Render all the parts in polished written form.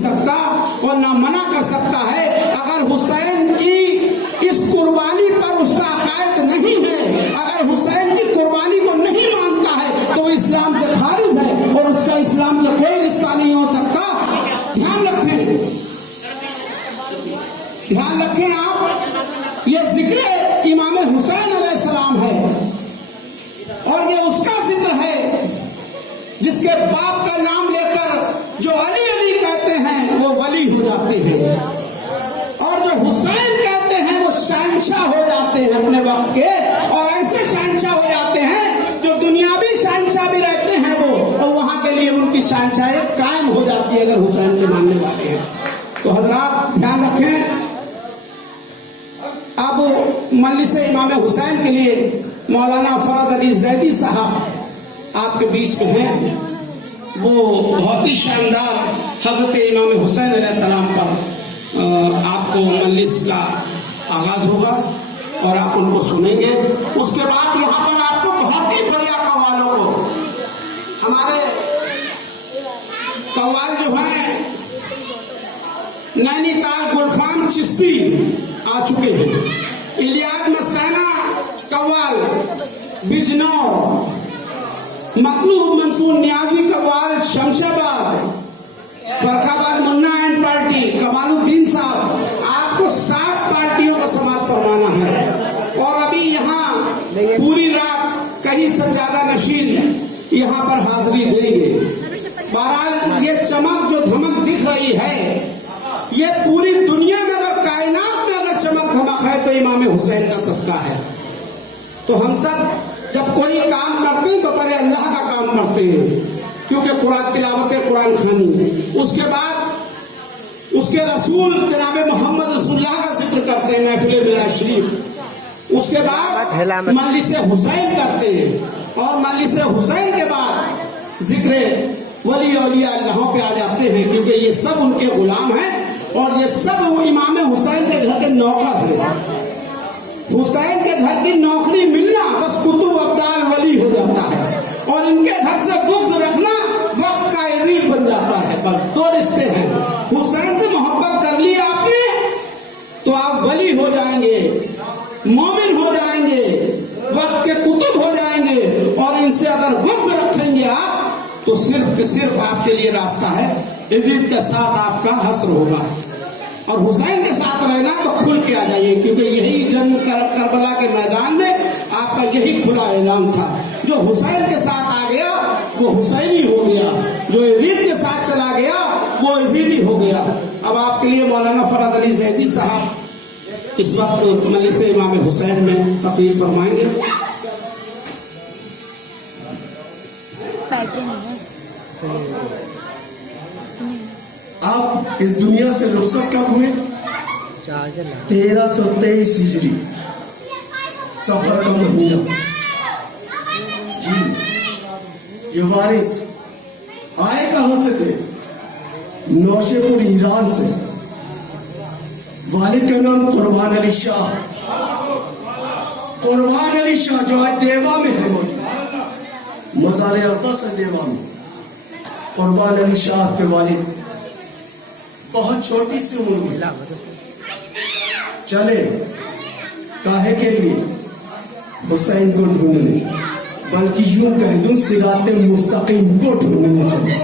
सकता और ना मना कर सकता है। अगर हुसैन की इस कुर्बानी पर उसका अकायद नहीं है, अगर हुसैन की कुर्बानी को नहीं मानता है तो वो इस्लाम से खारिज है और उसका इस्लाम से कोई रिश्ता नहीं हो सकता। ध्यान रखें, ध्यान रखें आप, ये जिक्र इमाम हुसैन अलैहिस्सलाम है और ये उसका जिक्र है जिसके बाप का नाम लेकर जो अली अली कहते हैं वो वली हो जाते हैं, और जो हुसैन कहते हैं वो शहंशाह हो जाते हैं अपने वक्त के, और ऐसे शहंशाह हो जाते हैं जो दुनियावी शहंशाह भी रहते हैं वो, और वहां के लिए उनकी शहंशाहियत कायम हो जाती है अगर हुसैन के मानने वाले हैं। तो हजरात ध्यान रखें। अब मजलिस इमाम हुसैन के लिए मौलाना फरद अली जैदी साहब आपके बीच में हैं। वो बहुत ही शानदार हज़रत इमाम हुसैन अलैहिस्सलाम पर आपको मजलिस का आगाज होगा और आप उनको सुनेंगे। उसके बाद यहाँ पर आपको बहुत ही बढ़िया कव्वालों को, हमारे कव्वाल जो हैं नैनीताल गुलफाम चिश्ती आ चुके हैं, इलियास मस्ताना कव्वाल बिजनौर, मतलूब मंसूर नियाजी कव्वाल शमशाबाद, फरखाबाद मुन्ना एंड पार्टी कमालुद्दीन साहब, आपको 7 पार्टियों का समाप्त फरमाना है। और अभी यहाँ पूरी रात कहीं से ज्यादा नशीन यहाँ पर हाजिरी देंगे। बहरहाल ये चमक जो धमक दिख रही है, ये पूरी दुनिया में अगर कायनात में अगर चमक धमक है तो इमाम हुसैन का सदका है। तो हम सब जब कोई काम करते हैं तो पहले अल्लाह का काम करते हैं, क्योंकि कुरान तिलावत कुरान खानी, उसके बाद उसके रसूल जनाब मोहम्मद रसूलुल्लाह का जिक्र करते हैं महफिल मिलाद शरीफ, उसके बाद मजलिस हुसैन करते हैं, और मजलिस हुसैन के बाद जिक्र वली औलिया अल्लाहों पे आ जाते हैं, क्योंकि ये सब उनके गुलाम हैं और ये सब इमाम हुसैन के घर के नौकर हैं। हुसैन के घर की नौकरी मिलना बस कुतुब अब्दाल वली हो जाता है, और इनके घर से बुग़्ज़ रखना वक्त का अज़ीज़ बन जाता है। बस 2 रिश्ते हैं, हुसैन से मोहब्बत कर ली आपने तो आप वली हो जाएंगे, मोमिन हो जाएंगे, वक्त के कुतुब हो जाएंगे, और इनसे अगर बुग़्ज़ रखेंगे आप तो सिर्फ आपके लिए रास्ता है, यजीद के साथ आपका हश्र होगा। और हुसैन के साथ रहना तो खुल के आ जाइए, क्योंकि यही जंग करबला के मैदान में आपका यही खुला ऐलान था, जो हुसैन के साथ आ गया वो हुसैनी हो गया, जो यजीद के साथ चला गया वो यजीदी हो गया। अब आपके लिए मौलाना फरद अली जैदी साहब इस वक्त मजलिस इमाम हुसैन में तकरीर फरमाएंगे। आप इस दुनिया से रुखसत कब हुए? 1323 हिजरी सफर का महीना। जी, ये वारिस आए कहां से थे? नौशेपुर ईरान से। वालिद का नाम कुर्बान अली शाह, कुर्बान अली शाह जो आज देवा में है मौजूद, मज़ार अक़दस है देवा में। कुर्बान अली शाह के वालिद बहुत छोटी सी उम्र में चले, काहे के लिए? हुसैन को ढूंढने, बल्कि यूं कह दूं सिराते मुस्तकीम को ढूंढने चले।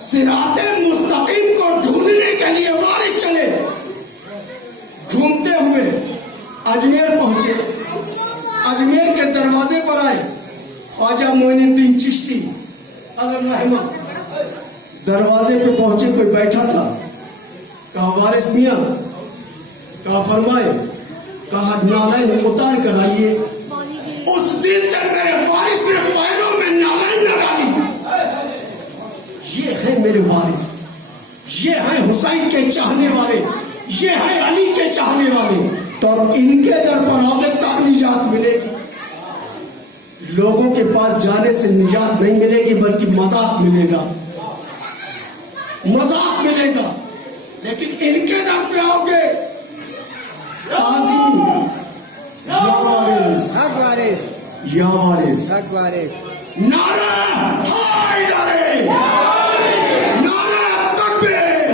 सिराते मुस्तकीम को ढूंढने के लिए वारिस चले। घूमते हुए अजमेर पहुंचे, अजमेर के दरवाजे पर आए ख्वाजा मोइनुद्दीन चिश्ती अलैहि। दरवाजे पे पहुंचे, कोई बैठा था, कहा वारिस मियां, कहा फरमाए, कहा नालैन उतार कर आइए। उस दिन से मेरे वारिस ने पैरों में नालैन न डाली। ये है मेरे वारिस, ये है हुसैन के चाहने वाले, ये है अली के चाहने वाले। तो अब इनके दर पर आओगे तब निजात मिलेगी। लोगों के पास जाने से निजात नहीं मिलेगी, बल्कि मजाक मिलेगा, मजाक मिलेगा। लेकिन इनके दर पे आओगे, ताज़ी या वारिस, या वारिस, नारा हैदरी, नारा तकबीर,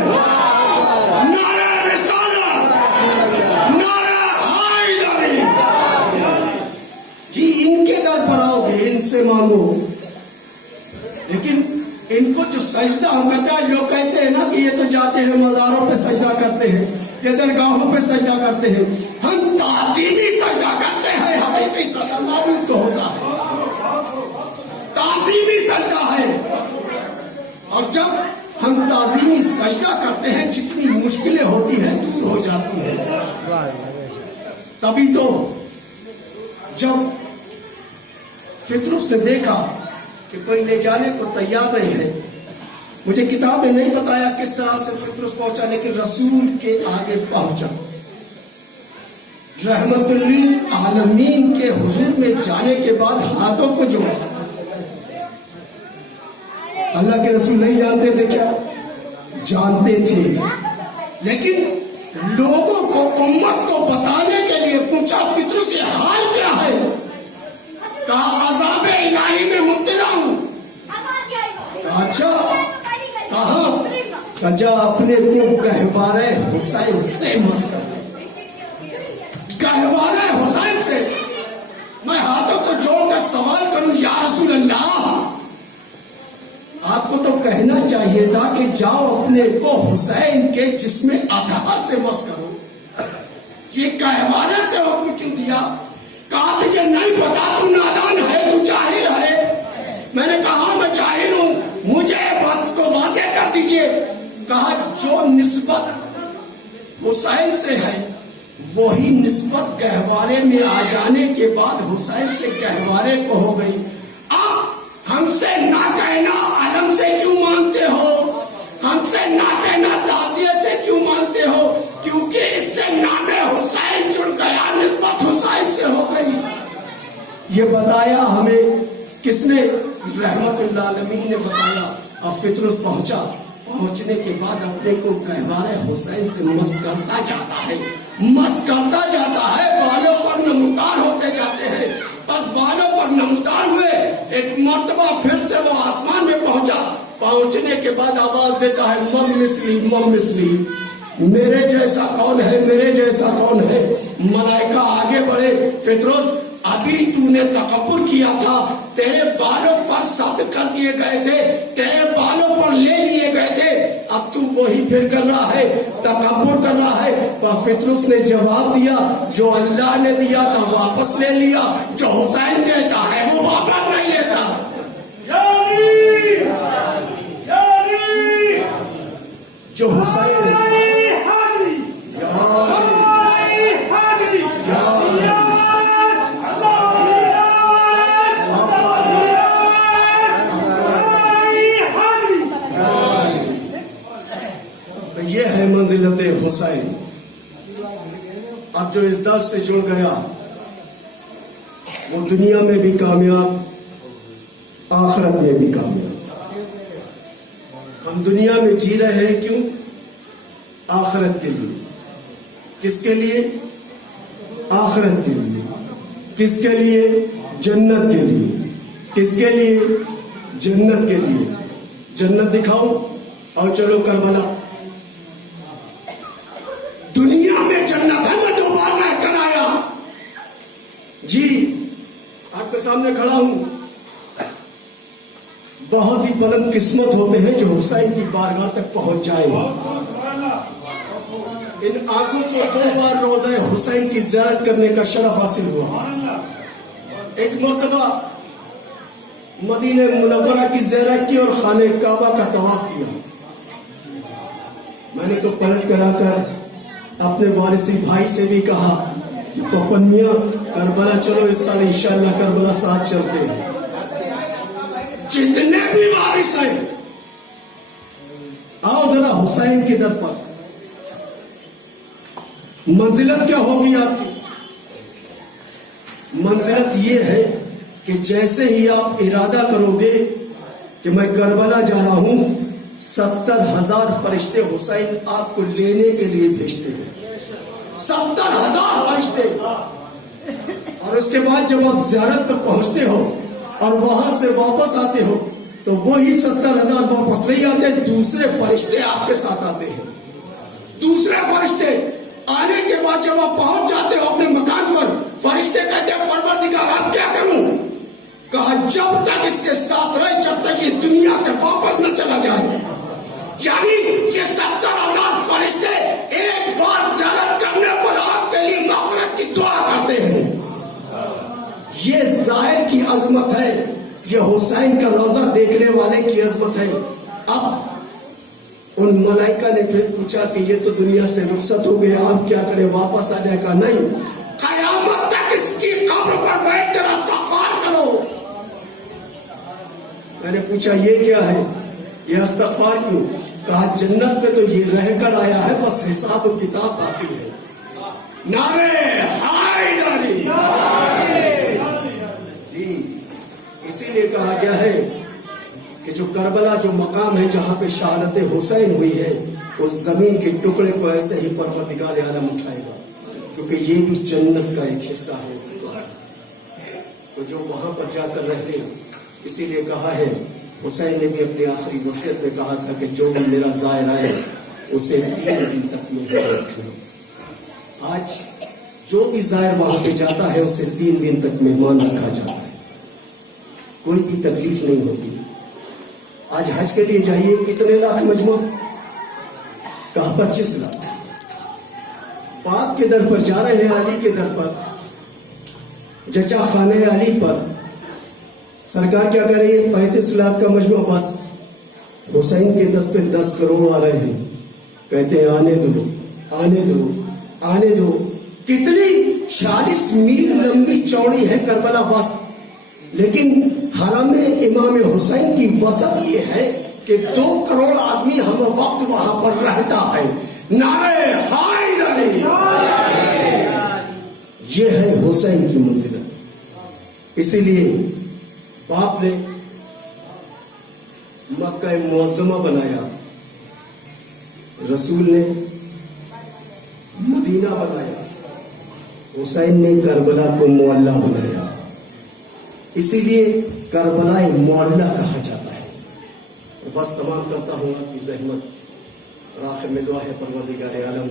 सजदा हम करते हैं। लोग कहते हैं ना कि ये तो जाते हैं मज़ारों पे सजदा करते हैं, ये दरगाहों पे सजदा करते हैं। हम ताज़ीमी सजदा करते हैं, हकीकी सजदा माबूद को होता है, ताज़ीमी सजदा है। और जब हम ताज़ीमी सजदा करते हैं, जितनी मुश्किलें होती हैं दूर हो जाती हैं। तभी तो जब फितरुस ने देखा कि कोई ले जाने को तैयार नहीं है, मुझे किताब में नहीं बताया किस तरह से फितरुस पहुंचा, लेकिन रसूल के आगे पहुंचा। रहमतुल्लिल आलमीन के हुजूर में जाने के बाद हाथों को जोड़ा। अल्लाह के रसूल नहीं जानते थे क्या? जानते थे, लेकिन लोगों को, उम्मत को बताने के लिए पूछा, फितरुस ये हाल क्या है? कहा अज़ाब इलाही में मुब्तला हूं। अच्छा, कहा जा अपने को गहवारे हुसैन से मस कर, गहवारे हुसैन से मैं हाथों को जोड़कर सवाल करूं, या रसूल अल्लाह, आपको तो कहना चाहिए था कि जाओ अपने को हुसैन के जिस्म अतहर से मस करो, ये गहवारे से हुक्म क्यों दिया? कहा तुझे नहीं पता, तू नादान है, तू जाहिल है। मैंने कहा मैं जाहिल हूं, मुझे बात को वाज़ेह कर दीजिए। कहा जो निस्बत हुसैन से है वही निस्बत गहवारे में आ जाने के बाद हुसैन से गहवारे को हो गई। अब हमसे ना कहना अलम से क्यों मांगते हो? हमसे ना कहना ताज़िया से क्यों मांगते हो? क्योंकि इससे नामे हुसैन जुड़ गया, निस्बत हुसैन से हो गई। ये बताया हमें किसने? रहमतुल्लिल आलमीन ने बताया। अब फितरुस पहुंचा, पहुंचने के बाद अपने को गहवारे हुसैन से मस करता जाता है, मस करता जाता है, बालों पर नमूदार होते जाते हैं। बस बालों पर नमूदार हुए, एक मर्तबा फिर से वो आसमान में पहुंचा। पहुंचने के बाद आवाज देता है, मम मिस्ली, मेरे जैसा कौन है, मेरे जैसा कौन है? मलाइका आगे बढ़े, फितरुस अभी तूने तकब्बुर किया था, तेरे बालों पर सब्र कर दिए गए थे, तेरे बालों पर ले लिए गए थे, अब तू वही फिर कर रहा है, तकब्बुर कर रहा है। पर फितरुस ने जवाब दिया, जो अल्लाह ने दिया था वापस ले लिया, जो हुसैन देता है वो वापस नहीं लेता। जो हुसैन ये है मंजिलत हुसैन। अब जो इस दर से जुड़ गया वो दुनिया में भी कामयाब, आखिरत में भी कामयाब। हम दुनिया में जी रहे हैं क्यों? आखिरत के लिए। किसके लिए? आखिरत के लिए। किसके लिए? जन्नत के लिए। किसके लिए? जन्नत के लिए। जन्नत दिखाओ और चलो करबला। दुनिया में जन्नत है, मैं दोबारा कर आया जी, आपके सामने खड़ा हूं। बहुत ही बुलंद किस्मत होते हैं जो हुसैन की बारगाह तक पहुंच जाए। इन आंखों को 2 बार रोज़े हुसैन की ज़ियारत करने का शरफ हासिल हुआ। एक मर्तबा मदीने मुनव्वरा की ज़ियारत की और खाने काबा का तवाफ किया। मैंने तो पलट कर आकर अपने वारिसी भाई से भी कहा कि पपनिया करबला चलो, इस साल इंशाअल्लाह करबला साथ चलते हैं। जितने भी वारिस हैं आओ जरा हुसैन की दर पर। मंजिलत क्या होगी आपकी? मंजिलत ये है कि जैसे ही आप इरादा करोगे कि मैं करबला जा रहा हूं, 70,000 फरिश्ते हुसैन आपको लेने के लिए भेजते हैं। 70,000 फरिश्ते। और उसके बाद जब आप ज़ियारत पर पहुंचते हो और वहां से वापस आते हो तो वही 70,000 वापस नहीं आते, दूसरे फरिश्ते आपके साथ आते हैं। दूसरे फरिश्ते आने के बाद जब आप पहुंच जाते हो अपने मकान पर, फरिश्ते कहते हैं परवरदिगार अब क्या करूं? کہا جب تک اس کے ساتھ رہے جب تک یہ دنیا سے واپس نہ چلا جائے. یعنی یہ 70,000 فرشتے ایک بار زیارت کرنے پر آپ کے لیے مغفرت کی دعا کرتے ہیں. یہ ظاہر کی عظمت ہے, یہ حسین کا روضہ دیکھنے والے کی عظمت ہے. اب ان ملائکہ نے پھر پوچھا کہ یہ تو دنیا سے رخصت ہو گیا, اب کیا کریں, واپس آ جائے گا؟ نہیں, قیامت تک اس کی قبر پر بیٹھ کر استغفار کرو. میں نے پوچھا یہ کیا ہے, یہ استغفار کیوں؟ کہا جنت میں تو یہ رہ کر آیا ہے, بس حساب و کتاب باقی ہے. نعرے حیدری. جی اسی لیے کہا گیا ہے کہ جو کربلا جو مقام ہے جہاں پہ شہادت حسین ہوئی ہے, اس زمین کے ٹکڑے کو ایسے ہی پروردگار عالم اٹھائے گا, کیونکہ یہ بھی جنت کا ایک حصہ ہے. تو جو وہاں پر جا کر رہ لے, اسی لیے کہا ہے حسین نے بھی اپنی آخری وصیت میں کہا تھا کہ جو بھی میرا زائر آئے اسے 3 دن تک مہمان رکھنا. آج جو بھی زائر وہاں پہ جاتا ہے اسے 3 دن تک مہمان رکھا جاتا ہے, کوئی بھی تکلیف نہیں ہوتی. آج حج کے لیے جائیے, کتنے لاکھ مجموع؟ کہا 25 لاکھ. باپ کے در پر جا رہے ہیں, علی کے در پر, جچا خانے علی پر. سرکار کیا کر رہی ہے؟ 35 لاکھ کا مجموعہ. بس حسین کے دست پہ 10 کروڑ آ رہے ہیں, کہتے ہیں آنے دو آنے دو آنے دو. کتنی 40 میل لمبی چوڑی ہے کربلا بس, لیکن حرم امام حسین کی وسعت یہ ہے کہ 2 کروڑ آدمی ہم وقت وہاں پر رہتا ہے. نعرے حیدری. یہ ہے حسین کی منزلت. اسی لیے باپ نے مکہ معظمہ بنایا, رسول نے مدینہ بنایا, حسین نے کربلا کو معلّہ بنایا. اسی لیے کربلا معلّہ کہا جاتا ہے. بس تمام کرتا ہوں آپ کی زحمت, اور آخر میں دعا ہے پروردگار عالم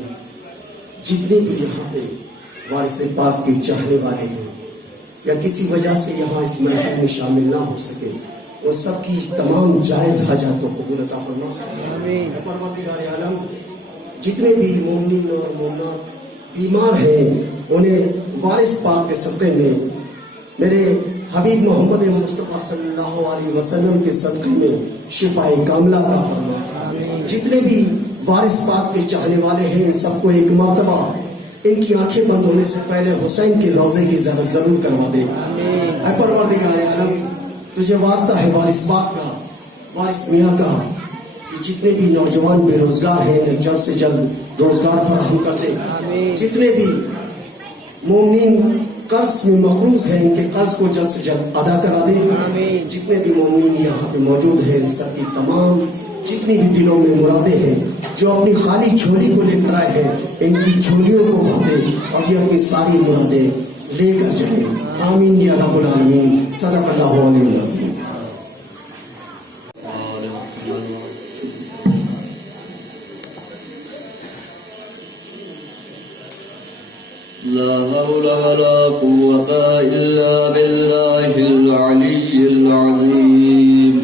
جتنے بھی یہاں پہ وارث پاک کے چاہنے والے ہیں یا کسی وجہ سے یہاں اس محفل میں شامل نہ ہو سکے, وہ سب کی تمام جائز حاجات کو قبول عطا فرما. پروردگار عالم جتنے بھی مومنین اور مومنات بیمار ہیں انہیں وارث پاک کے صدقے میں, میرے حبیب محمد مصطفیٰ صلی اللہ علیہ وسلم کے صدقے میں شفاء کاملہ عطا فرما. جتنے بھی وارث پاک کے چاہنے والے ہیں ان سب کو ایک مرتبہ ان کی آنکھیں بند ہونے سے پہلے حسین کے روضے کی زیارت ضرور کروا دے. اے پروردگار عالم تجھے واسطہ ہے وارث پاک کا, وارث میاں کا, کہ جتنے بھی نوجوان بے روزگار ہیں انہیں جلد سے جلد روزگار فراہم کر دے. جتنے بھی مومنین قرض میں مقروض ہیں ان کے قرض کو جلد سے جلد ادا کرا دے. جتنے بھی مومنین یہاں پہ موجود ہیں ان سب کی تمام جتنی بھی دلوں میں مرادیں ہیں, جو اپنی خالی جھولی کو لے کر آئے ہیں ان کی جھولیوں کو بھر دے اور یہ اپنی ساری مرادیں لے کر جائیں. آمین یا رب العالمین. صدق اللہ علیہ العظیم. لا حول ولا قوة إلا بالله العلي العظيم.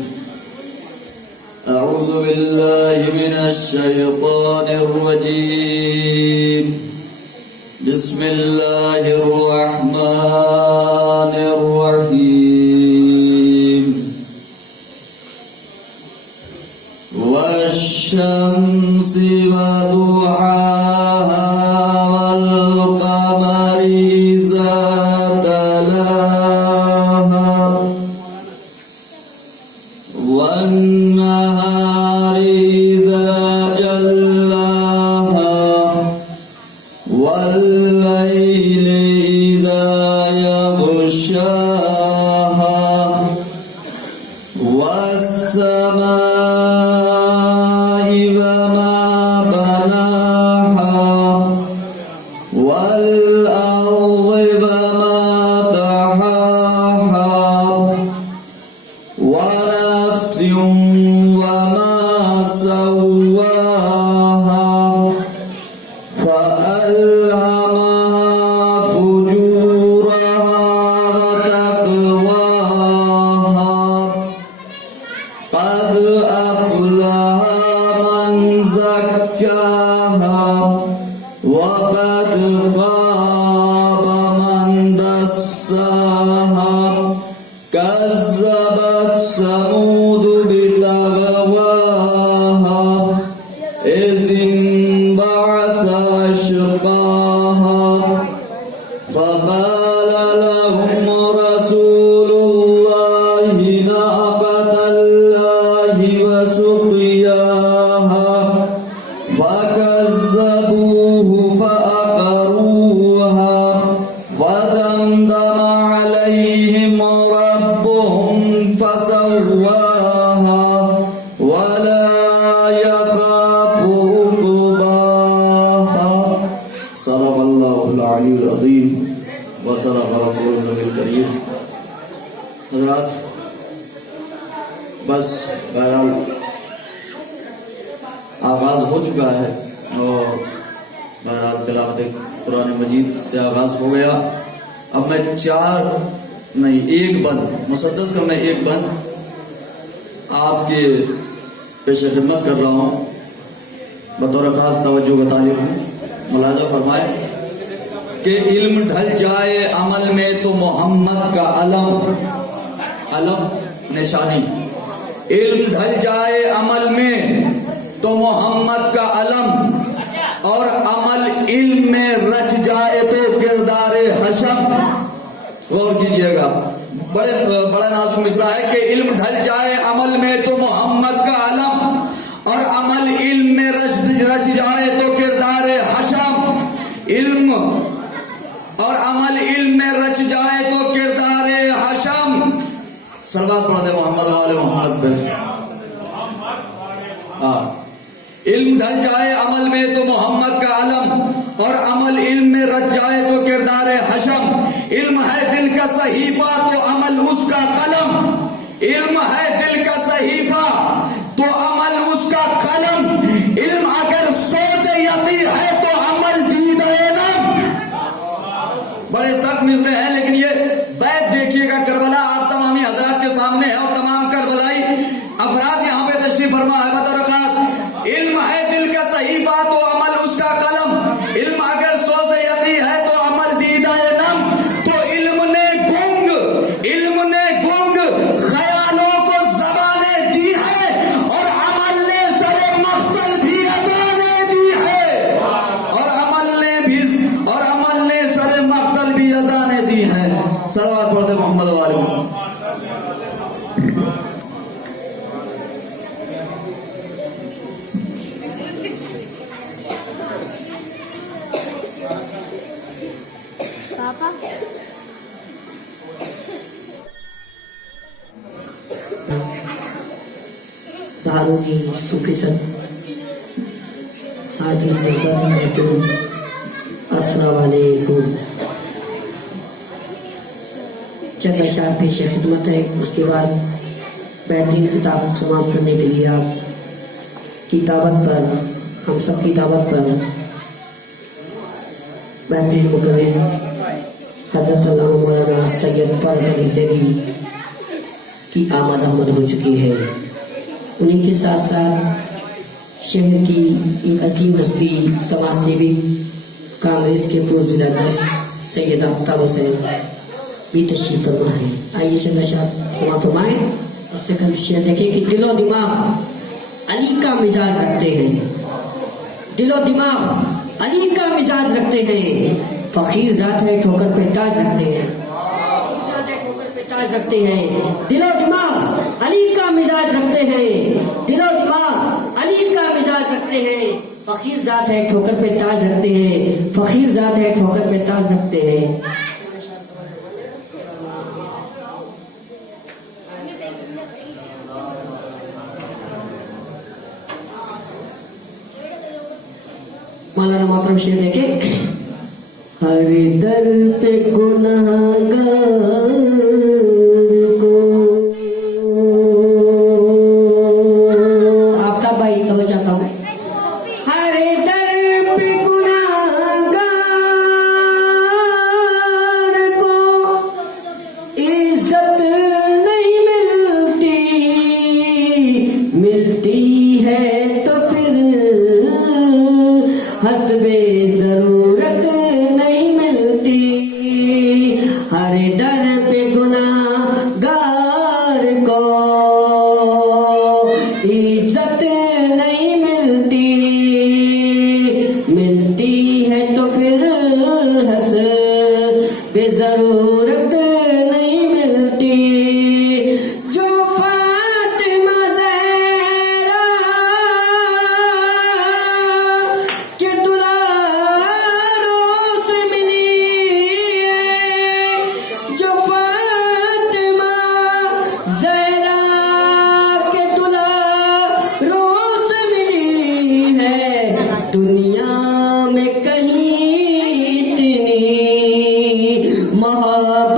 أعوذ بالله من الشيطان الرجيم. بسم الله الرحمن الرحيم. والشمس وضحاها والقمر إذا تلاها والنهار إذا جلاها والليل إذا يغشاها والسماء وما بناها والأرض وما طحاها ونفس وما سواها زكاها وقد خاب من دساها كذبت ثمود بطغواها إذ انبعث أشقاها فقال لهم رسول الله ناقة الله وسقياها فكذبوه فعقروها فدمدم عليهم ربهم فسواها ولا يخاف عقباها صدق الله العلي العظيم وصدق رسوله الكريم. حضرات، بس بہرحال آغاز ہو چکا ہے اور بہرحال تلاوت قرآن مجید سے آغاز ہو گیا. اب میں ایک بند مسدس کا میں ایک بند آپ کے پیش خدمت کر رہا ہوں. بطور خاص توجہ کا طالب ہوں. ملاحظہ فرمائے کہ علم ڈھل جائے عمل میں تو محمد کا علم نشانی. علم ڈھل جائے عمل میں تو محمد کا علم اور عمل علم میں رچ جائے تو کردار حشم. غور کیجئے گا، بڑا نازک مصرع ہے کہ علم ڈھل جائے عمل میں تو محمد کا علم اور عمل علم میں رچ جائے تو کردار حشم. علم اور عمل علم میں رچ جائے تو کردار حشم. صلوات پڑھ دے محمد والے محمد پہ. علم ڈھل جائے عمل میں تو محمد کا علم اور عمل علم میں رچ جائے تو کردار حشم. علم ہے دل کا صحیفہ تو عمل اس کا قلم. علم ہے دل کا صحیفہ تو عمل اس کا قلم. علم اگر سوچ یقین ہے تو عمل دید علم. بڑے سخت مصرے ہیں لیکن یہ بیت دیکھیے گا. کربلا آپ تمامی حضرات کے سامنے ہے اور تمام کربلائی افراد یہاں پہ تشریف فرما ہے. بطور خاص علم ہے دل کا صحیفہ تو عمل اس کا قلم. علم اگر سوز یقین ہے تو عمل دیدہ نم. تو علم نے گنگ خیالوں کو زبانیں دی ہے اور عمل نے سر مختل بھی اذانیں دی ہے. اور عمل نے سر مختل بھی اذانیں دی ہیں. صلوات پڑھ دے محمد والے محمد. بہارونی سفیسن حاجی محترم السلام علیکم. چند اشعار پیش خدمت ہے. اس کے بعد بہترین خطاب سماعت کرنے کے لیے آپ کی دعوت پر، ہم سب کی دعوت پر بہترین مقرر حضرت علامہ مولانا سید فرد علی زیدی کی آمد ہو چکی ہے. انہیں کے ساتھ ساتھ شہر کی ایک عظیم ہستی سماج سیوی کانگریس کے ضلع اध्यکش سید آفتاب حسین بھی تشریف فرما ہے. آئیے چند اشعار سماعت فرمائیں. اس سے کل شعر دیکھیں کہ دل و دماغ علی کا مزاج رکھتے ہیں. دل و دماغ علی کا مزاج رکھتے ہیں. فقیر ذات ہے ٹھوکر پہ تاج رکھتے ہیں. رکھتے ہیں. دل و دماغ علی کا مزاج رکھتے ہیں. دل و دماغ علی کا مزاج رکھتے ہیں. فقیر ذات ہے ٹھوکر پہ تاج رکھتے ہیں. فقیر ذات ہے ٹھوکر پہ تاج رکھتے ہیں. مولانا محترم شعر دیکھیں. ہر در پہ گناہگار کو آفتاب بھائی توجہ چاہتا ہوں. ہر در پہ گناہگار کو عزت نہیں ملتی، ملتی ہے تو پھر बे जरूरत नहीं मिलती, हर दर पे गुनाहगार को इज्जत नहीं मिलती, मिलती है तो फिर हंस बे जरूरत नहीं मिलती। जो फातिमा ज़हरा के दुलारों से मिली है, जो फातिमा ज़हरा के दुलारों से मिली है, दुनिया में कहीं इतनी मोहब्बत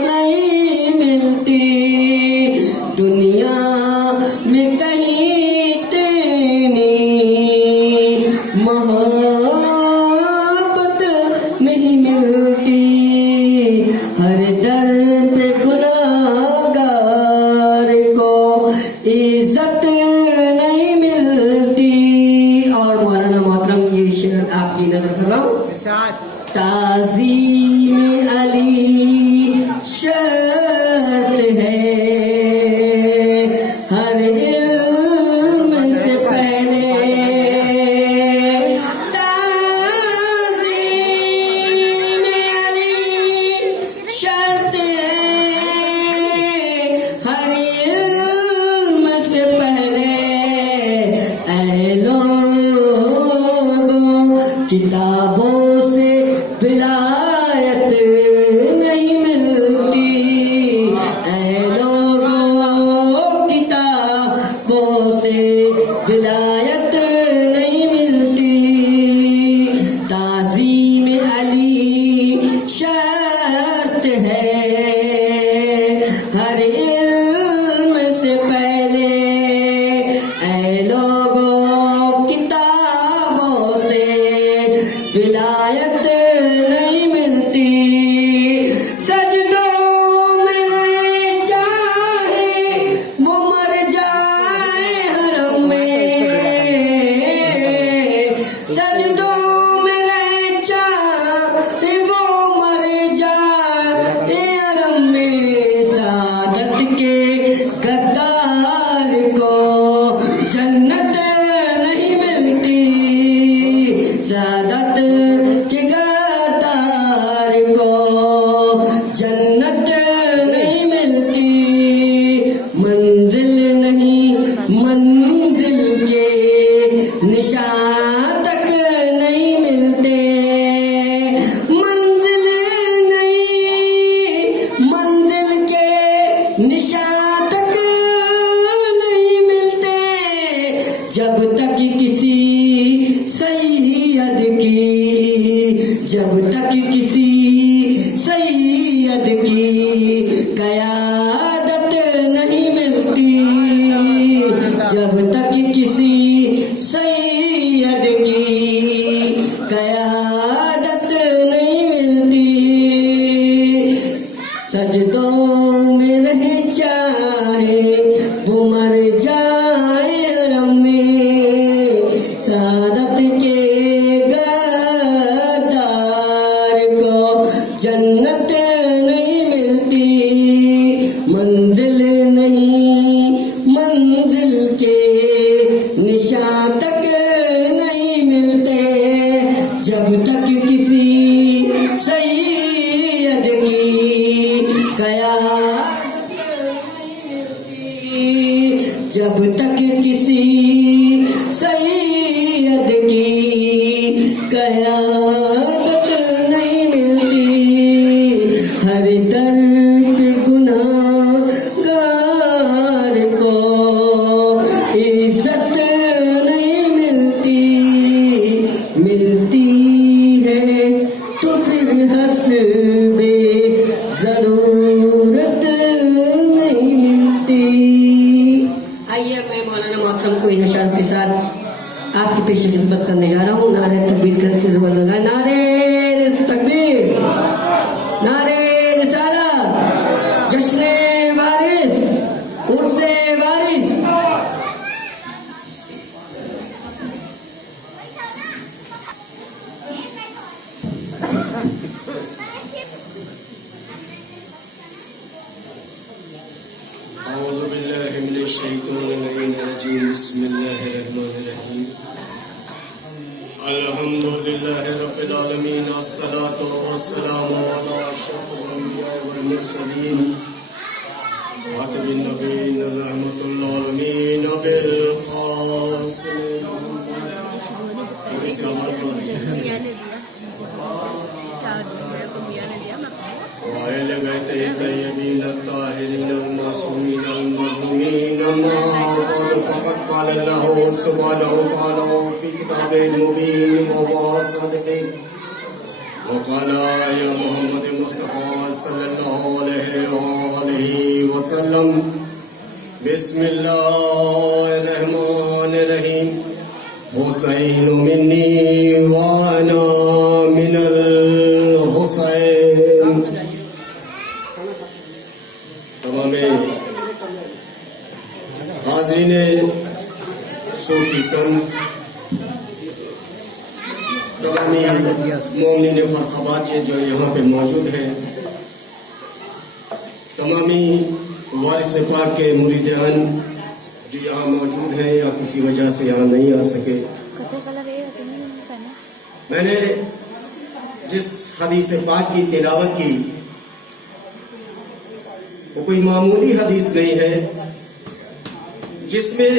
नहीं मिलती, दुनिया में कहीं इतनी मोहब्बत नहीं मिलती, हर दर पे गुनाहगार को इज्जत नहीं मिलती। और मौलाना मोहतरम ये शेर आपकी नजर कर रहा हूँ। ताज़ीम अली शर्त है हर इल्म से पहले, ताज़ीम अली शर्त है हर इल्म से पहले। ऐ लोगों किताबों से विलायत नहीं मिलती, ऐ लोगों किताबों से विलायत नहीं मिलती, ताज़ीम अली शर्त है हर इल्म से पहले। ऐ लोगों किताबों से विलायत नहीं मिलती, सजदों में गए चाहे वो मर जाए हरम में, सजदों में गए चाहे वो मर जाए हरम में, सादत के गद्दार को जन्नत नहीं मिलती, सादत के गद्दार को जन्नत नहीं मिलती, मंजिल नहीं मंजिल के निशान तक नहीं मिलते, मंजिल नहीं मंजिल के निशान तक नहीं मिलते, जब तक किसी सैयद की, जब तक किसी सैयद की क़यादत नहीं मिलती, जब तक किसी सैयद की क़यादत नहीं मिलती, सजदों में रह चाहे वो मर जाए हरम में, सादत के गद्दार को जन्नत नहीं मिलती, मंजिल नहीं मंजिल के निशान तक नहीं मिलते, जब तक किसी सैयद की क़यादत नहीं मिलती, जब तक किसी सैयद की क़यादत नहीं मिलती, हर दर पे गुनाहगार को इज्जत नहीं मिलती, मिलती है तो फिर हस्बे जरूरत नहीं मिलती। आइए मैं मौलाना मोहतरम को इन अशार के साथ आपकी पेश खिदमत करने जा रहा हूँ। नारे तकबीर कर सिर लगा, नारे तकबीर, नारे रिसालत, जश्न वारिस, उर्से वारिस। الحمد لله رب العالمين الصلاة والسلام على أشرف الأنبياء والمرسلين خاتم النبيين رحمة العالمين بالقاسم وأهل بيته الطيبين الطاهرين المعصومين المظلومين أما بعد فقد قال الله سبحانه وتعالى في كتابه المبين وهو الصادق وقال يا محمد مصطفى صلى الله عليه وآله وسلم بسم الله الرحمن الرحيم حسين مني وأنا من الحسين تمام حاضرین صوفی سنت تمامی مومنین فرقابات جو یہاں پہ موجود ہیں تمامی وارث پاک کے مریدان جو یہاں موجود ہیں یا کسی وجہ سے یہاں نہیں آ سکے میں نے جس حدیث پاک کی تلاوت کی وہ کوئی معمولی حدیث نہیں ہے جس میں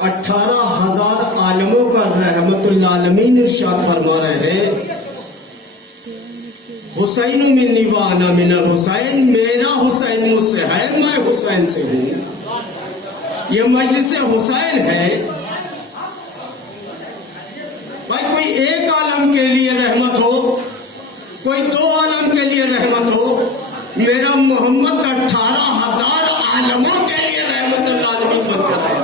18,000 عالموں کا رحمت العالمین ارشاد فرما رہے ہیں حسین منی وانا من الحسین میرا حسین مجھ سے ہے میں حسین سے ہوں یہ مجلس حسین ہے بھائی کوئی ایک عالم کے لیے رحمت ہو کوئی 2 عالم کے لیے رحمت ہو میرا محمد 18,000 عالموں کے لیے رحمت العالمین بن کر آیا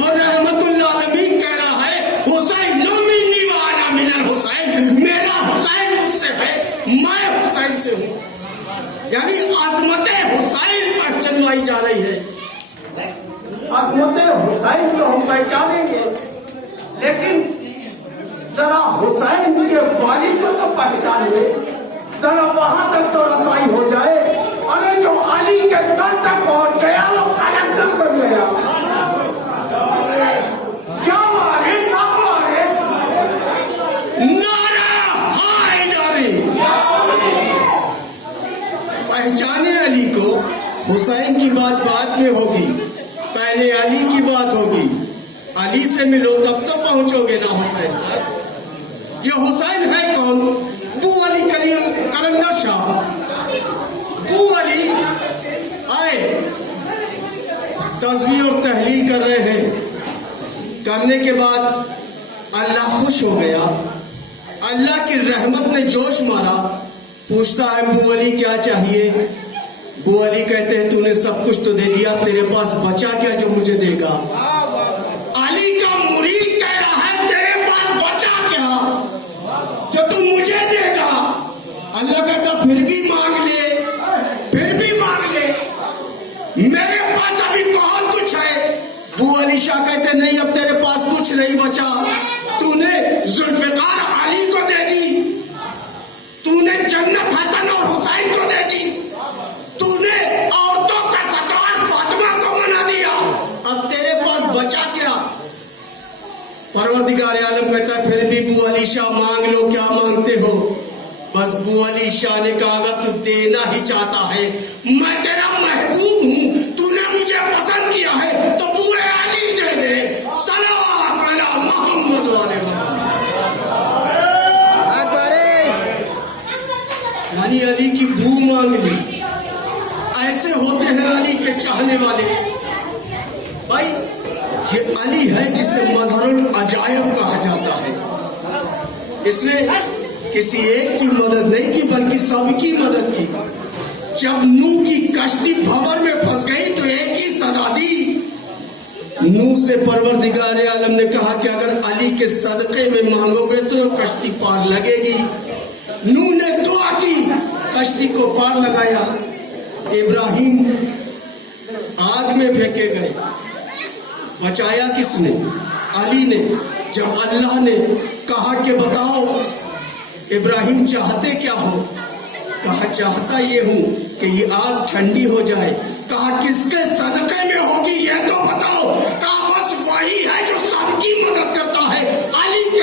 اور رحمت العالمین کہہ رہا ہے حسین منی وانا من الحسین میرا حسین مجھ سے ہے میں حسین سے ہوں یعنی عظمت حسین پر چلوائی جا رہی ہے عظمت حسین تو ہم پہچانیں گے لیکن ذرا حسین کے والد کو تو پہچان لے ذرا وہاں تک تو رسائی ہو جائے ارے جو علی کے در تک پہنچ گیا وہ کلندر بن گیا کیا وارث وارث نعرہ حیدری پہچانے علی کو حسین کی بات بعد میں ہوگی پہلے علی کی بات ہوگی علی سے ملو تب تو پہنچو گے نا حسین تک یہ حسین ہے کون بو علی کلندر شاہ بو علی آئے تزویر اور تحلیل کر رہے ہیں کرنے کے بعد اللہ خوش ہو گیا اللہ کی رحمت نے جوش مارا پوچھتا ہے بو علی کیا چاہیے بو علی کہتے ہیں تو نے سب کچھ تو دے دیا تیرے پاس بچا کیا جو مجھے دے گا علی کا مرید کہہ رہا ہے تیرے پاس بچا کیا جو تو مجھے دے گا اللہ کہتا پھر بھی مانگ لے میرے پاس ابھی بہت کچھ ہے بو علی شاہ کہتے نہیں اب تیرے پاس کچھ نہیں بچا تو نے ذوالفقار علی کو دے دی تو نے جنت حسن اور حسین کو دے دی تو نے عورتوں کا سردار فاطمہ کو منا دیا اب تیرے پاس بچا کیا پروردگار عالم کہتا ہے پھر بھی بو علی شاہ مانگ لو کیا مانگتے ہو بس بو علی شاہ نے کہا اگر تو دینا ہی چاہتا ہے میں تیرا محبوب ہوں تو نے مجھے پسند کیا ہے تو بو علی دے دے صلوات علی محمد والے یعنی علی کی بو مانگ لی ایسے ہوتے ہیں علی کے چاہنے والے بھائی یہ علی ہے جسے مظہر العجائب کہا جاتا ہے اس نے کسی ایک کی مدد نہیں کی بلکہ سب کی مدد کی جب نوح کی کشتی بھور میں پھنس گئی تو ایک ہی سزا دی نوح سے پروردگار عالم نے کہا کہ اگر علی کے صدقے میں مانگو گے تو کشتی پار لگے گی نوح نے دعا کی کشتی کو پار لگایا ابراہیم آگ میں پھینکے گئے بچایا کس نے علی نے جب اللہ نے کہا کہ بتاؤ ابراہیم چاہتے کیا ہو کہا چاہتا یہ ہوں کہ یہ آگ ٹھنڈی ہو جائے کہا کس کے صدقے میں ہوگی یہ تو بتاؤ کہا بس وہی ہے جو سب کی مدد کرتا ہے علی کے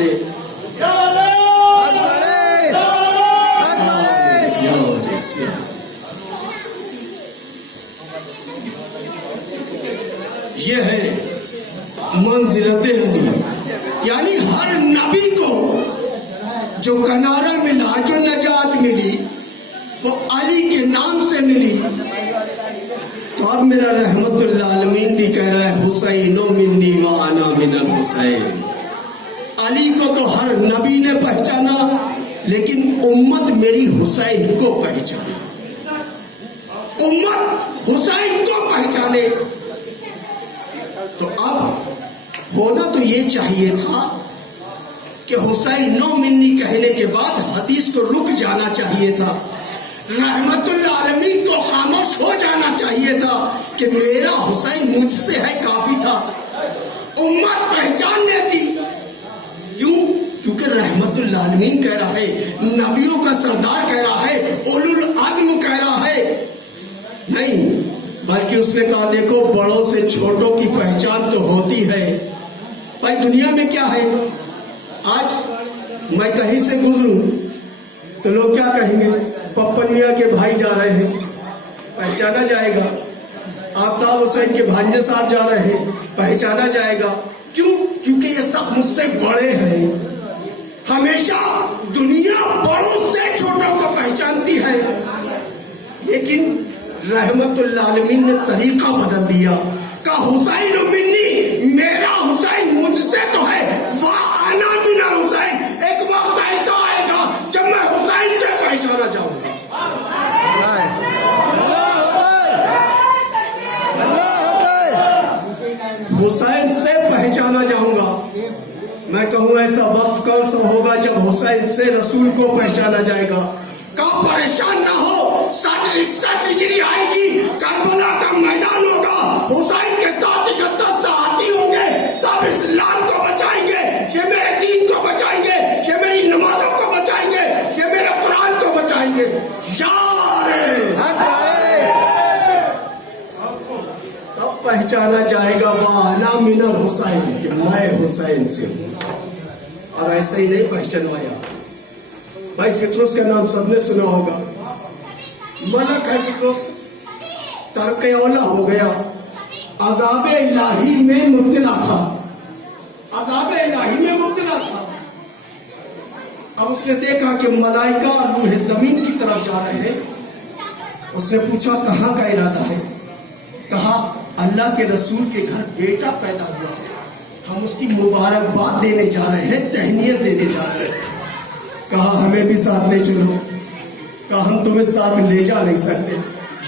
दे। ये है मंजिलते हदी, यानी हर नबी को जो किनारा मिला, जो नजात मिली, वो अली के नाम से मिली। तो अब मेरा रहमतुल्लिल आलमीन भी कह रहा है हुसैनो मिन्नी व अना मिनल हुसैन। अली को तो हर नबी ने पहचाना, लेकिन उम्मत मेरी हुसैन को पहचाने, उम्मत हुसैन को पहचाने। तो अब होना तो ये चाहिए था कि हुसैनो मिन्नी कहने के बाद हदीस को रुक जाना चाहिए था, रहमतुल्लिल आलमीन को खामोश हो जाना चाहिए था कि मेरा हुसैन मुझसे है, काफी था। उम्मत पहचान लेती। क्यों? क्योंकि रहमतुल्लिल आलमीन कह रहा है, नबियों का सरदार कह रहा है, उलुल अज़्म कह रहा है। नहीं, बल्कि उसने कहा देखो बड़ों से छोटों की पहचान तो होती है। भाई दुनिया में क्या है, आज मैं कहीं से गुजरूं तो लोग क्या कहेंगे, पप्पन मियाँ के भाई जा रहे हैं, पहचाना जाएगा। आफ्ताब हुसैन के भांजे साहब जा रहे हैं, पहचाना जाएगा। क्यों? क्योंकि ये सब मुझसे बड़े हैं। हमेशा दुनिया बड़ों से छोटों को पहचानती है, लेकिन रहमतुल्लिल आलमीन ने तरीका बदल दिया। का हुसैन मिन्नी, मेरा हुसैन मुझसे तो है, वाह अना मिनल हुसैन। एक वक्त ऐसा आएगा जब मैं हुसैन से पहचाना जाऊंगा। हुसैन से पहचाना जाऊंगा। मैं कहूँ ऐसा वक्त कौन सा होगा जब हुसैन से रसूल को पहचाना जाएगा। का परेशान ना हो, 61 हिजरी आएगी, करबला का मैदान होगा, हुसैन के साथ 71 साथी होंगे, सब इस्लाम को बचाएंगे, ये मेरे दीन को बचाएंगे, ये मेरी नमाजों को बचाएंगे, ये मेरे कुरान को बचाएंगे। तब पहचाना जाएगा वाना मिनल हुसैन, कि मैं हुसैन से हूँ। और ऐसा ही नहीं पहचानवाया। भाई फिक्रोस का नाम सबने सुना होगा, मलक है फिक्रोस, तरके औला हो गया, अज़ाब इलाही में मुब्तला था, अज़ाब इलाही में मुब्तला था। अब उसने देखा कि मलाइका रूह जमीन की तरफ जा रहे हैं। उसने पूछा कहाँ का इरादा है? कहा अल्लाह के रसूल के घर बेटा पैदा हुआ है, हम उसकी मुबारकबाद देने जा रहे हैं, तहनीयत देने जा रहे हैं। कहा हमें भी साथ ले चलो। कहा हम तुम्हें साथ ले जा नहीं सकते,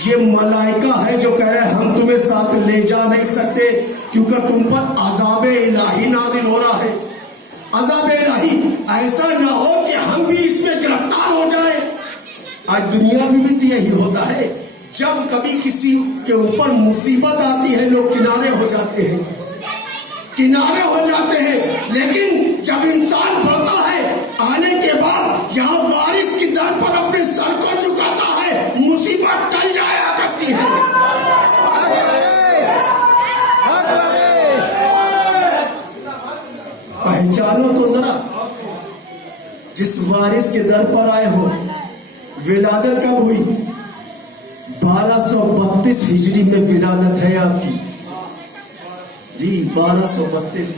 ये मलाइका है जो कह रहे हैं हम तुम्हें साथ ले जा नहीं सकते, क्योंकि तुम पर अज़ाब इलाही नाजिल हो रहा है। अज़ाब इलाही ऐसा ना हो कि हम भी इसमें गिरफ्तार हो जाए। आज दुनिया में भी तो यही होता है, जब कभी किसी के ऊपर मुसीबत आती है लोग किनारे हो जाते हैं, किनारे हो जाते हैं। लेकिन जब इंसान बढ़ता है, आने के बाद यहाँ वारिस की दर पर अपने सर को झुकाता है, मुसीबत टल जाया करती है। पहचानो तो जरा, जिस वारिस के दर पर आए हो, विलादत कब हुई? 1232 हिजरी में विलादत है आपकी जी, 1232।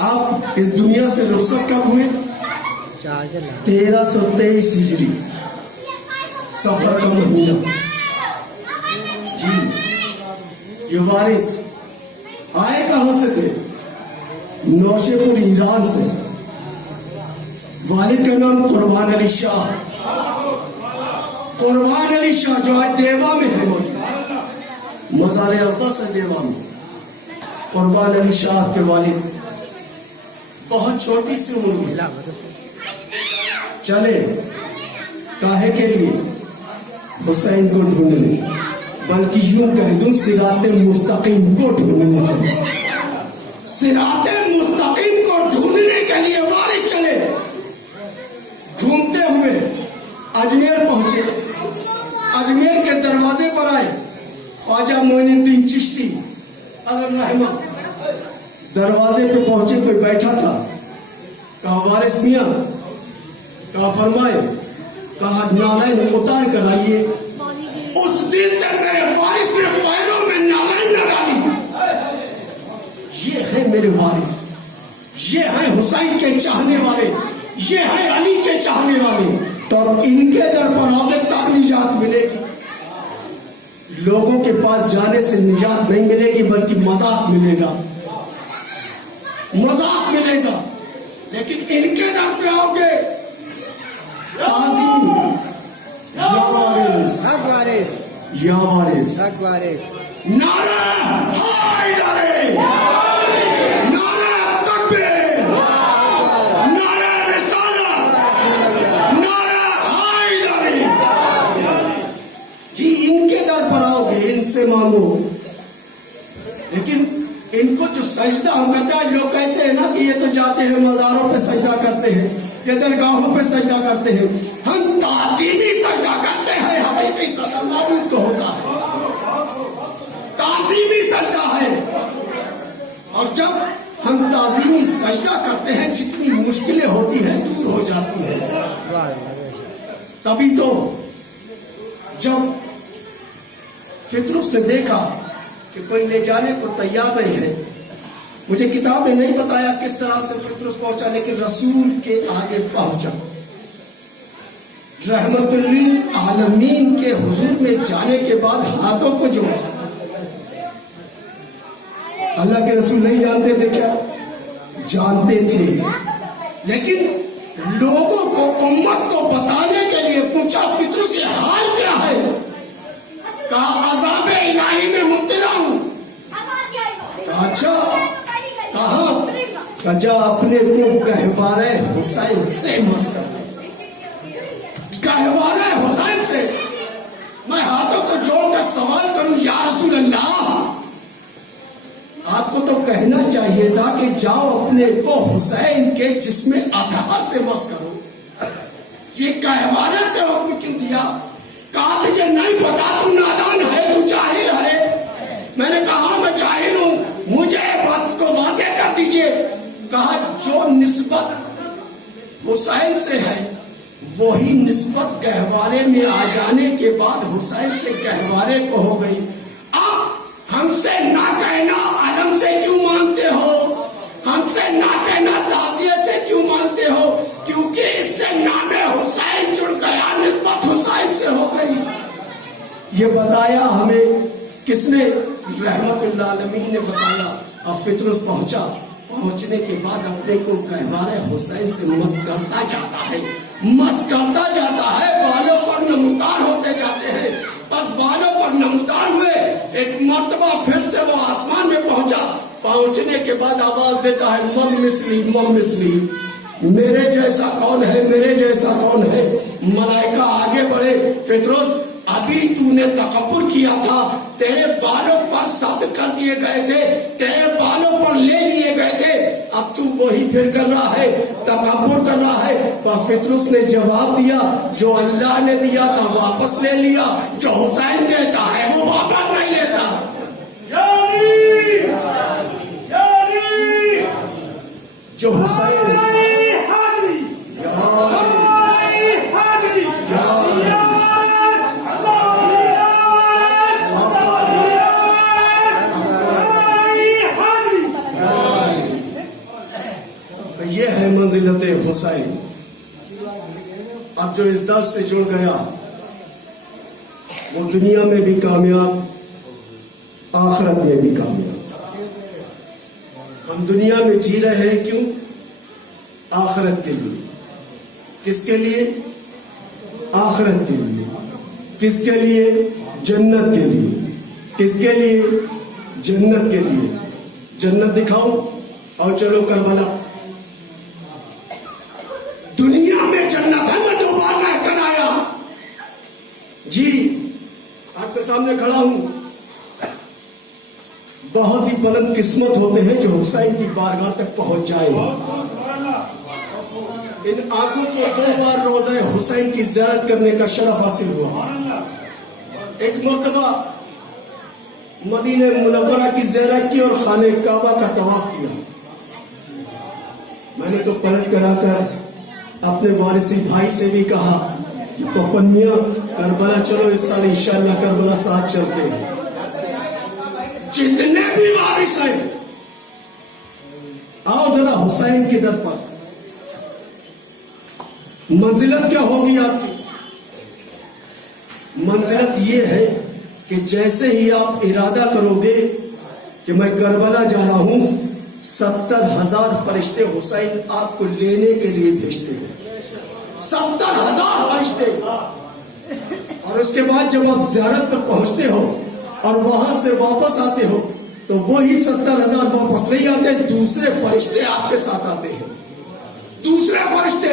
आप इस दुनिया से रुखसत कब हुए? 1323 हिजरी, सफर का महीना जी। ये वारिस आए कहां से थे? नौशेपुर ईरान से। वालिद का नाम कुर्बान अली शाह, कुर्बान अली शाह जो आज देवा में है मौजूद, मज़ार अक़दस है देवा में। कुर्बान अली शाह के वालिद बहुत छोटी सी उम्र में चले, काहे के लिए? हुसैन को ढूंढने, बल्कि यूं कह दूं सिराते मुस्तकीम को ढूंढने चले। सिराते मुस्तकीम को ढूंढने के लिए वारिस चले। घूमते हुए अजमेर पहुंचे, अजमेर के दरवाजे पर आए। ख्वाजा मोइनुद्दीन चिश्ती अलैहि रहमत दरवाजे पे पहुंचे, कोई बैठा था, कहा वारिस मियां, कहा फरमाए, कहा नालायन उतार कर आइए। उस दिन से मेरे वारिस ने पैरों में नालायन न डाली। ये है मेरे वारिस, ये है हुसैन के चाहने वाले, ये है अली के चाहने वाले। तो अब इनके दर पर आओगे तब निजात मिलेगी। लोगों के पास जाने से निजात नहीं मिलेगी, बल्कि मजाक मिलेगा, मजाक मिलेगा। लेकिन इनके दर पे आओगे, ताज़ीम, या वारिस, या वारिस, नारा हैदरी, नारा तकबीर, नारा रिसालत, नारा हैदरी। जी इनके दर पर आओगे, इनसे मांगो। लेकिन इनको जो सजदा हम करते हैं, लोग कहते हैं ना कि ये तो जाते हैं मज़ारों पे सजदा करते हैं, ये दरगाहों पे सजदा करते हैं। हम ताज़ीमी सजदा करते हैं, हकीकी सजदा माबूद को होता है, ताज़ीमी सजदा है। और जब हम ताज़ीमी सजदा करते हैं, जितनी मुश्किलें होती हैं दूर हो जाती हैं। तभी तो जब फितरुस ने देखा कि कोई ले जाने को तैयार नहीं है, मुझे किताब ने नहीं बताया किस तरह से फितरुस पहुंचा, लेकिन रसूल के आगे पहुंचा। रहमतुल्लिल आलमीन के हुजूर में जाने के बाद हाथों को जोड़ा। अल्लाह के रसूल नहीं जानते थे क्या? जानते थे, लेकिन लोगों को, उम्मत को बताने के लिए पूछा, फितरुस ये हाल क्या है? कहा अज़ाब इलाही में मुब्तला हूं। अच्छा, कहा जा अपने को गहवारे हुसैन से मस कर, गहवारे हुसैन से। मैं हाथों को जोड़कर सवाल करूं, या रसूल अल्लाह, आपको तो कहना चाहिए था कि जाओ अपने को हुसैन के जिस्म अतहर से मस करो, ये गहवारे से हुक्म क्यों दिया? कहा तुझे नहीं पता, तू नादान है, तू जाहिल है। मैंने कहा मैं जाहिल हूं, मुझे बात को वाज़ेह कर दीजिए। कहा जो निस्बत हुसैन से है वही निस्बत गहवारे में आ जाने के बाद हुसैन से गहवारे को हो गई। अब हमसे ना कहना अलम से क्यों मानते हो? हमसे ना कहना ताज़िया से क्यों मानते हो? क्योंकि इससे नामे हुसैन जुड़ गया, निस्बत हुसैन से हो गई। ये बताया हमें किसने? रहमतुल्लिल आलमीन ने बताया। अब फितरुस पहुंचा, पहुंचने के बाद अपने को गहवारे हुसैन से मस करता जाता है, मस करता जाता है, बालों पर नमूदार होते जाते हैं। बस बालों पर नमूदार हुए, एक मर्तबा फिर से वो आसमान में पहुंचा। पहुंचने के बाद आवाज देता है, मम मिस्ली, मम मिस्ली, मेरे जैसा कौन है, मेरे जैसा कौन है? मलाइका आगे बढ़े, फितरुस अभी तूने तकब्बुर किया था, तेरे बालों पर शब्द कर दिए गए थे, तेरे बालों पर ले लिए गए थे, अब तू वही फिर कर रहा है, तकब्बुर कर रहा है। पर फितरुस ने जवाब दिया, जो अल्लाह ने दिया था वापस ले लिया, जो हुसैन देता है वो वापस नहीं लेता। जो हुसैन ये है मंजिलते हुसैन। अब जो इस दर से जुड़ गया वो दुनिया में भी कामयाब, आखिरत में भी कामयाब। हम दुनिया में जी रहे हैं क्यों? आखिरत के लिए। किसके लिए? आखिरत के लिए। किसके लिए? जन्नत के लिए। किसके लिए? जन्नत के लिए। जन्नत दिखाओ और चलो करबला। दुनिया में जन्नत है, मैं दोबारा रह कर आया जी, आपके सामने खड़ा हूं। बहुत ही बुलंद किस्मत होते हैं जो हुसैन की बारगाह तक पहुंच जाए। इन आंखों को 2 बार रोज़े हुसैन की ज़ियारत करने का शरफ हासिल हुआ। एक मर्तबा मदीने मुनव्वरा की ज़ियारत की और खाने काबा का तवाफ किया। मैंने तो पलट कर आकर अपने वारिसी भाई से भी कहा कि पपन मियां करबला चलो, इस साल इंशाअल्लाह करबला साथ चलते हैं। जितने भी वारिस हैं, आओ जरा हुसैन के दर पर। मंजिलत क्या होगी आपकी? मंजिलत ये है कि जैसे ही आप इरादा करोगे कि मैं करबला जा रहा हूं, 70,000 फरिश्ते हुसैन आपको लेने के लिए भेजते हैं। 70,000 फरिश्ते। और उसके बाद जब आप ज़ियारत पर पहुंचते हो और वहां से वापस आते हो, तो वही 70,000 वापस नहीं आते, दूसरे फरिश्ते आपके साथ आते हैं। दूसरे फरिश्ते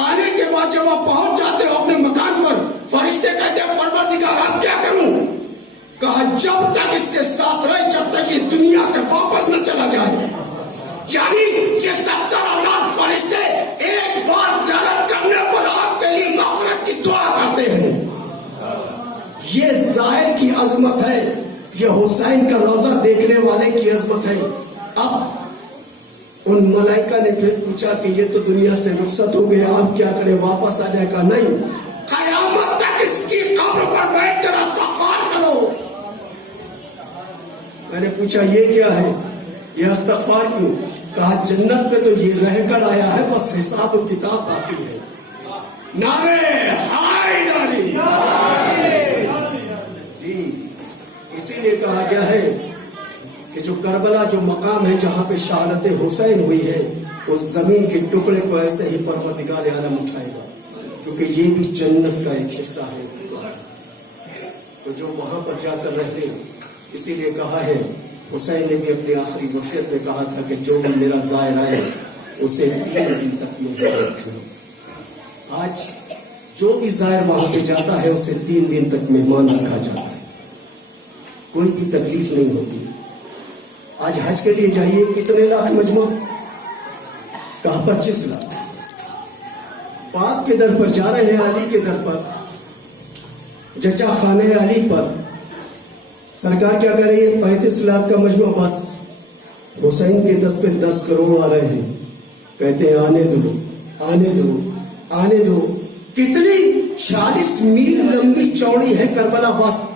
आने के बाद जब आप पहुंच जाते हो अपने मकान पर, फरिश्ते कहते हैं परवरदिगार अब क्या करूं? कहा जब तक इसके साथ रहे, जब तक ये दुनिया से वापस न चला जाए। यानी ये 70,000 फरिश्ते एक बार ज़ियारत करने पर आपके लिए मग़फ़िरत की दुआ करते हैं। ये ज़ाहिर की अजमत है, ये हुसैन का रोजा देखने वाले की अजमत है। अब उन मलाइका ने फिर पूछा कि ये तो दुनिया से रुखसत हो गया, अब क्या करें, वापस आ जाएगा? नहीं, क़यामत तक इसकी कब्र पर बैठ कर इस्तग़फ़ार करो। मैंने पूछा ये क्या है, ये इस्तग़फ़ार क्यों? कहा जन्नत में तो ये रहकर आया है, बस हिसाब और किताब बाकी है। नारे हैदरी जी। इसीलिए कहा गया है कि जो करबला जो मकाम है जहां पे शहादत हुसैन हुई है, उस जमीन के टुकड़े को ऐसे ही परवरदिगार आलम उठाएगा, क्योंकि ये भी जन्नत का एक हिस्सा है। तो जो वहां पर जाकर रह ले, इसीलिए कहा है, हुसैन ने भी अपनी आखिरी वसीयत में कहा था कि जो भी मेरा ज़ायर आए उसे 3 दिन तक मेहमान रखना। आज जो भी ज़ायर वहां पे जाता है उसे 3 दिन तक मेहमान रखा जाता है, कोई भी तकलीफ नहीं होती। आज हज के लिए जाइए, कितने लाख मजमा? कहा 25 लाख। बाप के दर पर जा रहे हैं, अली के दर पर, जचा खाने अली पर। सरकार क्या कर रही है? 35 लाख का मजमा, बस हुसैन के 10 पे 10 करोड़ आ रहे हैं। कहते हैं आने दो, आने दो, आने दो। कितनी 40 मील लंबी चौड़ी है करबला बस,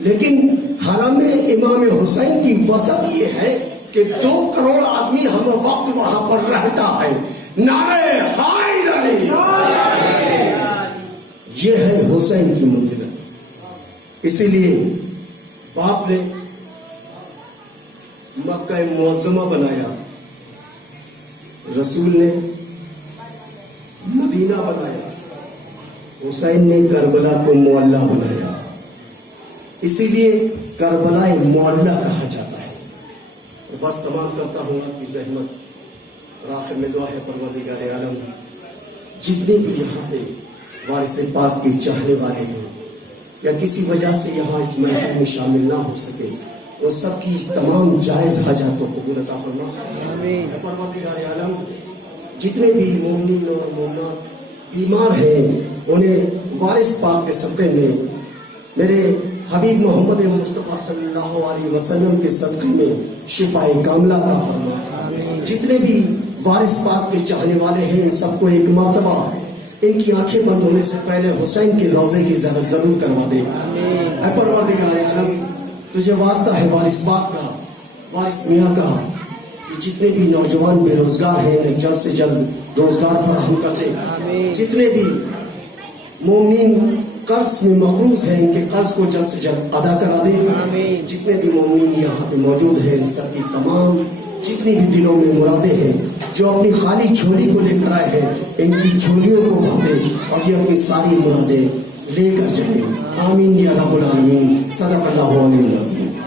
लेकिन हरम इमाम हुसैन की वसत ये है कि 2 करोड़ आदमी हर वक्त वहां पर रहता है। नारे हैदरी। ये है हुसैन की मंजिल। इसीलिए बाप ने मक्का मुअज़्ज़मा बनाया, रसूल ने मदीना बनाया, हुसैन ने करबला को मोहल्ला बनाया। इसीलिए करबला मोहल्ला कहा जाता है। और बस तमाम करता हूँ आपकी ज़हमत, और आखिर में दुआ है परवरदिगार आलम, जितने भी यहाँ पे वारिस पाक के चाहने वाले हैं या किसी वजह से यहाँ इस महफिल में शामिल ना हो सके, वो सबकी तमाम जायज़ हाजातों को पूरा अता फरमा। परवरदिगार आलम, जितने भी मोमिन और मोमिनात बीमार हैं, उन्हें वारिस पाक के सदक़े में, मेरे हबीब मोहम्मद मुस्तफ़ा सल्लल्लाहु अलैहि वसल्लम के सदक़े में शिफाए कामिला अता फरमा। जितने भी वारिस पाक के चाहने वाले हैं, इन सबको एक मर्तबा इनकी आंखें बंद होने से पहले हुसैन के रोज़े की ज़ियारत जरूर करवा दे। ऐ परवरदिगार आलम, तुझे वास्ता है वारिस पाक का, वारिस मियाँ का, कि जितने भी नौजवान बेरोजगार हैं इन्हें जल्द से जल्द रोजगार फराहम कर दे। जितने भी मोमिन कर्ज में मक़रूज़ हैं, इनके कर्ज को जल्द से जल्द अदा करा दे। जितने भी मोमिन यहाँ पे मौजूद हैं, सबकी तमाम जितनी भी दिलों में मुरादें हैं, जो अपनी खाली झोली को लेकर आए हैं, इनकी झोलियों को भर दे और ये अपनी सारी मुरादें लेकर जाए। आमीन या रब्बुल आलमीन। सदक़ल्लाहु अलैहि वसल्लम।